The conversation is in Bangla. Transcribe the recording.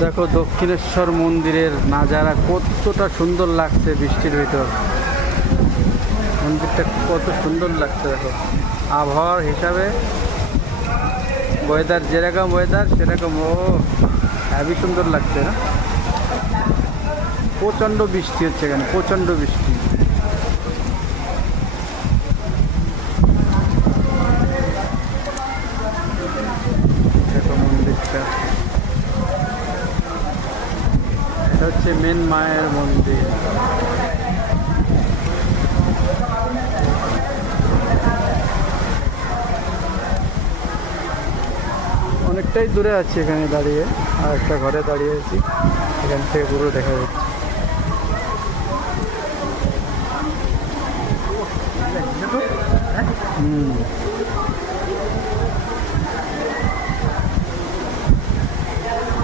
দেখো দক্ষিণেশ্বর মন্দিরের নাজারা কতটা সুন্দর লাগছে বৃষ্টির ভিতর। মন্দিরটা কত সুন্দর লাগছে দেখো। আবহাওয়ার হিসাবে ওয়েদার যেরকম ওয়েদার সেরকম হেবি সুন্দর লাগছে না? প্রচণ্ড বৃষ্টি হচ্ছে এখানে, প্রচণ্ড বৃষ্টি। দেখো মন্দিরটা, এটা হচ্ছে মেন মায়ের মন্দির। অনেকটাই দূরে আছি এখানে দাঁড়িয়ে, আর একটা ঘরে দাঁড়িয়ে আছি, এখান থেকে পুরো দেখা যাচ্ছে। হুম।